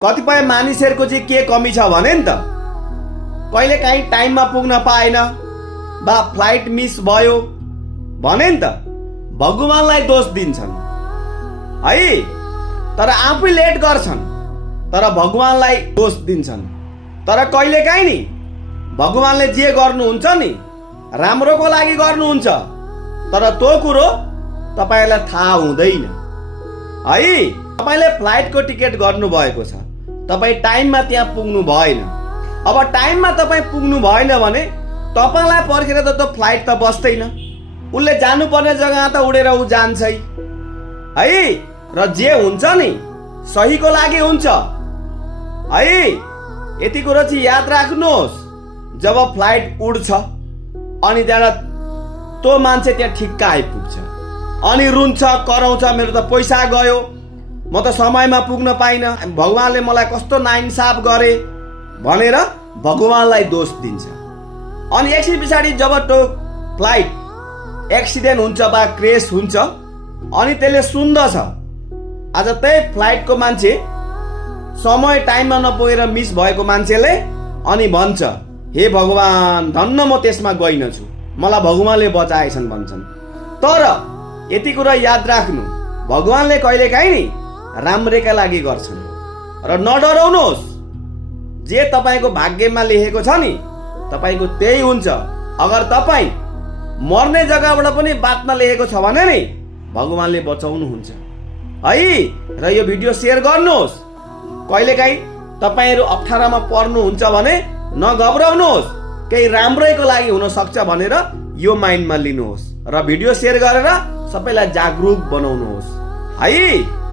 कतिपय मानिसहरूको चाहिँ के कमी छ भने नि त कहिले काहीँ टाइममा पुग्न पाएन बा फ्लाइट मिस भयो भने नि त भगवानलाई दोष दिन्छन् है। तर आफै लेट गर्छन् तर भगवानलाई दोष दिन्छन्। तर कहिले काहीँ नि भगवानले जे गर्नुहुन्छ नि राम्रोको लागि गर्नुहुन्छ, तर त्यो कुरो तपाईलाई थाहा हुँदैन है। तपाईले फ्लाइटको टिकट गर्नु भएको छ, तपाई टाइममा त्यहाँ पुग्नु भएन। अब टाइममा तपाई पुग्नु भएन भने तपाईलाई पर्खेर त त्यो फ्लाइट त बस्दैन, उसले जानुपर्ने जग्गा त उडेर उ जान्छ है। र जे हुन्छ नि सहीको लागि हुन्छ है। यति कुरा चाहिँ याद राख्नुहोस्। जब फ्लाइट उड्छ अनि त्यहाँ त्यो मान्छे त्यहाँ ठिक्क आइपुग्छ अनि रुन्छ कराउँछ, मेरो त पैसा गयो, म त समयमा पुग्न पाइनँ, भगवानले मलाई कस्तो नाइन्साफ गरे भनेर भगवानलाई दोष दिन्छ। अनि एकछिन पछाडि जब त्यो फ्लाइट एक्सिडेन्ट हुन्छ वा क्रेस हुन्छ अनि त्यसले सुन्दछ आज त्यही फ्लाइटको मान्छे समय टाइममा नपुगेर मिस भएको मान्छेले अनि भन्छ, हे भगवान धन्न म त्यसमा गइनछु, मलाई भगवानले बचाएछन् भन्छन्। तर यति कुरा याद राख्नु, भगवानले कहिलेकाहीँ नि राम्रेका लागि गर्छन् र नडराउनुहोस्। जे तपाईको भाग्यमा लेखेको छ नि तपाईको त्यही हुन्छ। अगर तपाई मर्ने जग्गाबाट पनि बाँच्न लेखेको छ भने नि भगवानले बचाउनुहुन्छ है। र यो भिडियो शेयर गर्नुहोस्। कहिलेकाहीँ तपाईहरु अप्ठ्यारामा पर्नुहुन्छ भने नघबराउनुहोस्, केही राम्रैको लागि हुन सक्छ भनेर यो माइन्डमा लिनुहोस् र भिडियो शेयर गरेर सबैलाई जागरुक बनाउनुहोस् है।